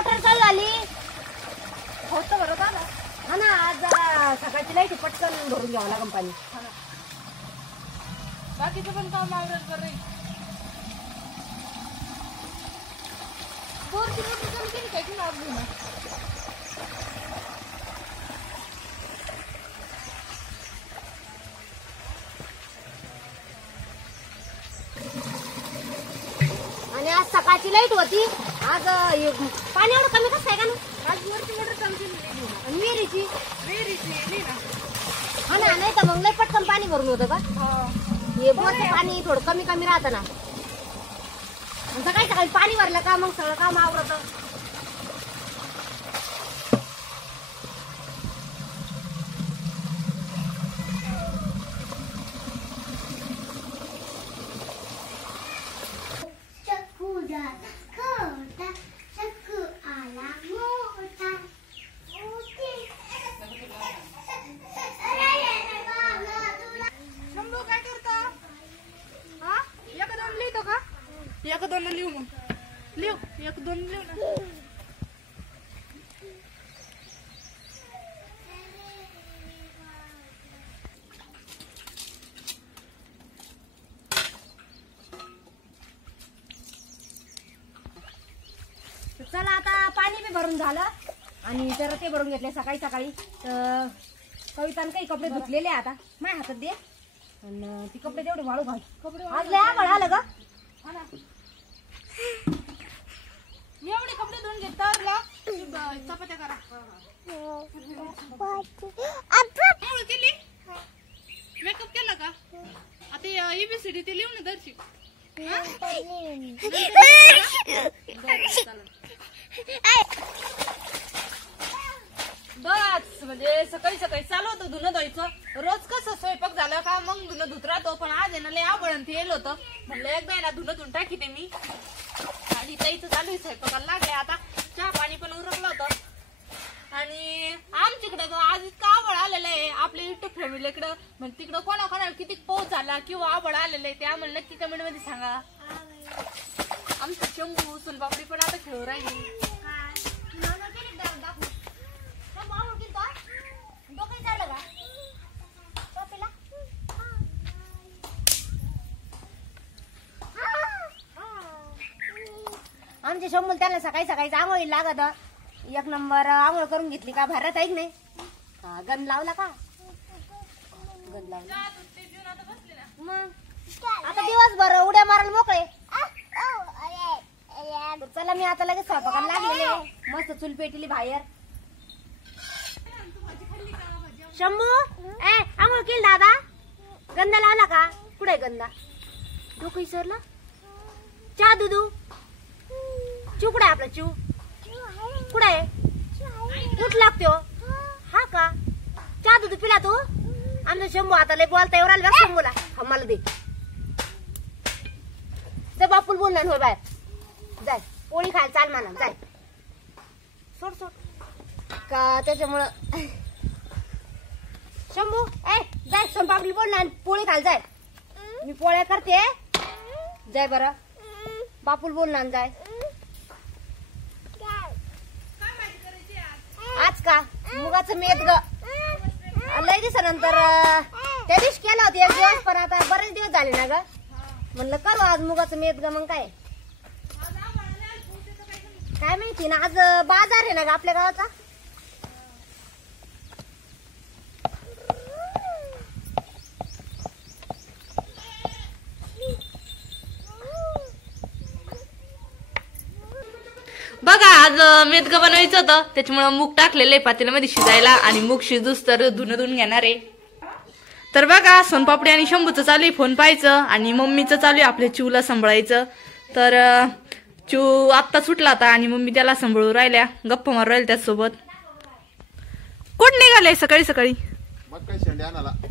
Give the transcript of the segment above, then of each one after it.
Motor चालू झाली होतं बरं झालं. हा ना. आज जरा सकाळची लाईट पटकन भरून घ्यावं लागेल पाणी. बाकीचं पण काम आवडेल बरं. बोरची मोटर चालू केली काय की लाभ घेऊन आणि आज सकाळची लाईट होती. आज पाणी एवढं कमी कसं आहे का ना. आज बोरची मोटर चालू केली घेऊन आणि विहिरीची नाही ना. हा ना. नाही तर मग लई पटकन पाणी भरून होतं का. हे बोरचं पाणी थोडं कमी कमी राहतं ना. सकाळी सकाळी पाणी भरलं का मग सगळं काम आवरतं. शंभू काय करतो? हा एक दोन लिहितो का? एक दोन लिहू मग. लिहू एक दोन लिहू ना. चला आता पाणी बी भरून झालं आणि जरा ते भरून घेतले सकाळी सकाळी. तर कविताने काही कपडे धुतलेले आता माझ्या हातात दे. आणि ती कपडे तेवढे वाळू घाल. आज लय आभाळ आलं का. हा ना. मी एवढे कपडे धुवून घेत तर चपात्या करा. आंघोळ केली? मेकअप केला का? आता ABCD ते लिहून दर्शी. बस म्हणजे सकाळी सकाळी चालू होतं धुणं धुवायचं. रोज कसं स्वयंपाक झालं का मग धुणं धुत राहतो. पण आज आहे ना लय आवडत येल होतं. म्हणलं एकदा आहे ना धुणं धुवून टाकीते मी. आणि ताईचं चालू आहे स्वयंपाकाला लागले. आता चहा पाणी पण उरकलं होतं. आणि आमच्याकडे आज इतकं आवड आलेलं आहे आपल्या युट्यूब फॅमिलीकडं. म्हणजे तिकडं कोणाकोणाला किती पाऊस झाला किंवा आवड आलेलं आहे ते आम्हाला नक्की कमेंट मध्ये सांगा. आमचं शंभू सोनपापडी पण आता खेळू राहिली. आमच्या शंभूला त्यांना सकाळी सकाळी आंघोळी लागत. एक नंबर आंघोळ करून घेतली का भारत ऐक नाही. गंध लावला का. गंध लावला मग आता दिवसभर उड्या मारायला मोकळे. चला मी आता लगेच स्वयंपाकाला लागलेले. मस्त चूल पेटली बाहेर. शंभू आंघोळ केली दादा. गंधा लावला का. कुठे गंधा डोकं विसरला. चहा दुधू चिव कुठे आपला चिव कुठे कुठ लागतो. हा का चहा दूध पिला तू. आमचा शंभू आता लय बोलता येऊ राहिला शंभूला. हा मला दे. जा बापूल बोलणार होय बाहेर. जाय पोळी खायला चाल म्हणा. जाय सोड सोड का त्याच्यामुळं. शंभू जाय सोनपापडी बोलणार पोळी खायला जाय. मी पोळ्या करते. जाय बरं बापूल बोलणार. जाय आज का मुगाचं मेद ग. लय दिवसानंतर त्या दिवशी केलं होतं एक दिवस. पण आता बरेच दिवस झाले ना ग. म्हणलं करू आज मुगाचं मेद ग. मग काय काय माहिती ना. आज बाजार आहे ना ग आपल्या गावाचा. बघा आज मेदग बनवायचं होतं त्याच्यामुळे मूग टाकलेलं आहे पातेल्यामध्ये शिजायला. आणि मूग शिजूस तर धुणं धुवून घेणार आहे. तर बघा सोनपापडी आणि शंभूचं चालू आहे फोन पाहायचं. आणि मम्मीचं चालू आहे आपल्या चिवला सांभाळायचं. तर चिव आत्ता सुटला होता आणि मम्मी त्याला सांभाळून राहिल्या. गप्पा मारू राहिल्या त्याचसोबत. कुठं निघाले सकाळी सकाळी.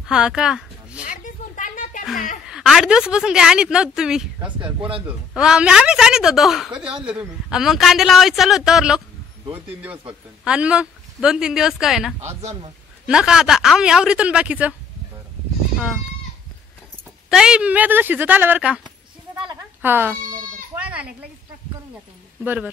हा का 8 दिवसापासून काही आणत नव्हतं तुम्ही. आम्हीच आणत होतो. मग कांदे लावायचं चालू होतं लोक 2-3 दिवस फक्त. आणि मग 2-3 दिवस काय ना नका आता आम्ही आवरीतून बाकीचं. हा ताई मी आता शिजत आलं बरं का. शिजत आला का. हा बरोबर पोळ्या झाल्या लगेच करून घ्या. बरोबर.